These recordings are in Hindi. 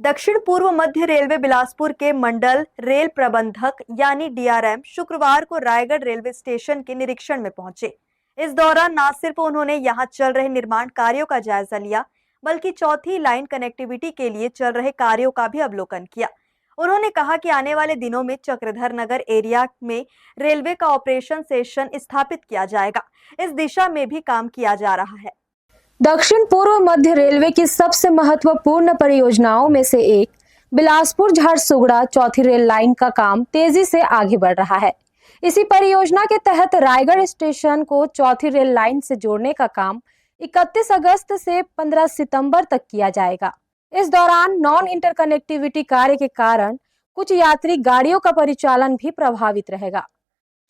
दक्षिण पूर्व मध्य रेलवे बिलासपुर के मंडल रेल प्रबंधक यानी डीआरएम शुक्रवार को रायगढ़ रेलवे स्टेशन के निरीक्षण में पहुंचे। इस दौरान न सिर्फ उन्होंने यहां चल रहे निर्माण कार्यों का जायजा लिया, बल्कि चौथी लाइन कनेक्टिविटी के लिए चल रहे कार्यों का भी अवलोकन किया। उन्होंने कहा कि आने वाले दिनों में चक्रधर नगर एरिया में रेलवे का ऑपरेशन स्टेशन स्थापित किया जाएगा। इस दिशा में भी काम किया जा रहा है। दक्षिण पूर्व मध्य रेलवे की सबसे महत्वपूर्ण परियोजनाओं में से एक बिलासपुर झारसुगड़ा चौथी रेल लाइन का काम तेजी से आगे बढ़ रहा है। इसी परियोजना के तहत रायगढ़ स्टेशन को चौथी रेल लाइन से जोड़ने का काम 31 अगस्त से 15 सितंबर तक किया जाएगा। इस दौरान नॉन इंटरकनेक्टिविटी कार्य के कारण कुछ यात्री गाड़ियों का परिचालन भी प्रभावित रहेगा।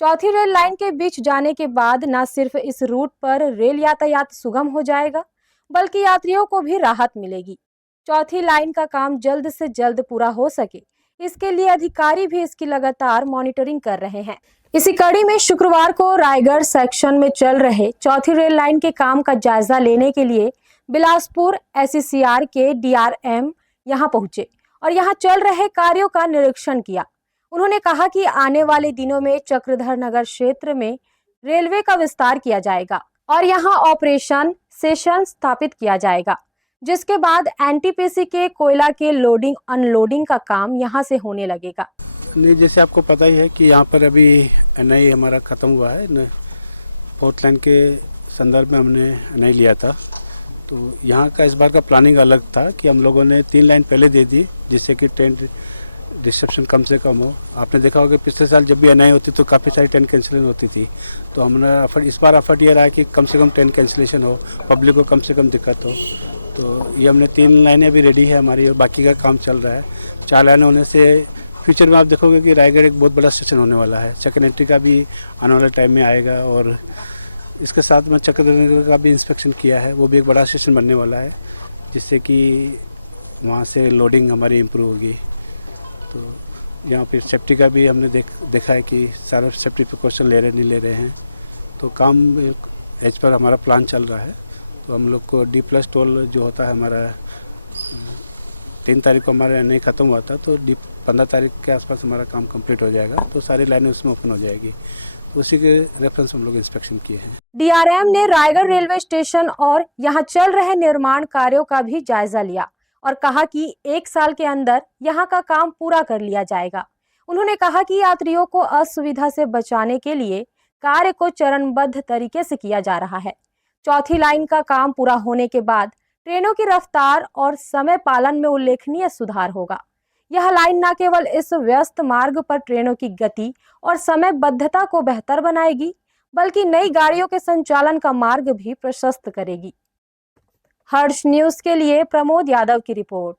चौथी रेल लाइन के बीच जाने के बाद न सिर्फ इस रूट पर रेल यातायात सुगम हो जाएगा, बल्कि यात्रियों को भी राहत मिलेगी। चौथी लाइन का काम जल्द से जल्द पूरा हो सके, इसके लिए अधिकारी भी इसकी लगातार मॉनिटरिंग कर रहे हैं। इसी कड़ी में शुक्रवार को रायगढ़ सेक्शन में चल रहे चौथी रेल लाइन के काम का जायजा लेने के लिए बिलासपुर एसईसीआर के डीआरएम यहां पहुंचे और यहां चल रहे कार्यों का निरीक्षण किया। उन्होंने कहा कि आने वाले दिनों में चक्रधर नगर क्षेत्र में रेलवे का विस्तार किया जाएगा और यहां ऑपरेशन स्टेशन स्थापित किया जाएगा, जिसके बाद एनटीपीसी के कोयला के लोडिंग अनलोडिंग का काम यहां से होने लगेगा। नहीं, जैसे आपको पता ही है कि यहाँ पर अभी एनआई हमारा ख़त्म हुआ है। फोर्थ लाइन के संदर्भ में हमने एनआई लिया था, तो यहाँ का इस बार का प्लानिंग अलग था कि हम लोगों ने 3 लाइन पहले दे दी, जिससे कि ट्रेन डिस्ट्रप्शन कम से कम हो। आपने देखा होगा पिछले साल जब भी एनआई होती तो काफ़ी सारी ट्रेन कैंसिलेशन होती थी, तो हमने इस बार एफर्ट ये रहा है कि कम से कम ट्रेन कैंसिलेशन हो, पब्लिक को कम से कम दिक्कत हो। तो ये हमने 3 लाइनें अभी रेडी है हमारी और बाकी का काम चल रहा है। 4 लाइनें होने से फ्यूचर में आप देखोगे कि रायगढ़ एक बहुत बड़ा स्टेशन होने वाला है। सेकेंड एंट्री का भी आने वाले टाइम में आएगा और इसके साथ में चक्रधर का भी इंस्पेक्शन किया है, वो भी एक बड़ा स्टेशन बनने वाला है, जिससे कि वहाँ से लोडिंग हमारी इम्प्रूव होगी। तो यहाँ पे सेफ्टी का भी हमने देखा है कि सारे सेफ्टी प्रिकॉशन ले रहे नहीं ले रहे हैं, तो काम एज पर हमारा प्लान चल रहा है। तो हम लोग को D+ टोल जो होता है हमारा 3 तारीख को हमारा एनआई ख़त्म हुआ था, तो 15 तारीख के आसपास हमारा काम कंप्लीट हो जाएगा, तो सारी लाइनें उसमें ओपन हो जाएगी। तो उसी के रेफरेंस हम लोग इंस्पेक्शन किए हैं। डीआरएम ने रायगढ़ रेलवे स्टेशन और यहाँ चल रहे निर्माण कार्यों का भी जायजा लिया और कहा कि 1 साल के अंदर यहाँ का काम पूरा कर लिया जाएगा। उन्होंने कहा कि यात्रियों को असुविधा से बचाने के लिए कार्य को चरणबद्ध तरीके से किया जा रहा है। चौथी लाइन का काम पूरा होने के बाद ट्रेनों की रफ्तार और समय पालन में उल्लेखनीय सुधार होगा। यह लाइन न केवल इस व्यस्त मार्ग पर ट्रेनों की गति और समयबद्धता को बेहतर बनाएगी, बल्कि नई गाड़ियों के संचालन का मार्ग भी प्रशस्त करेगी। हर्ष न्यूज के लिए प्रमोद यादव की रिपोर्ट।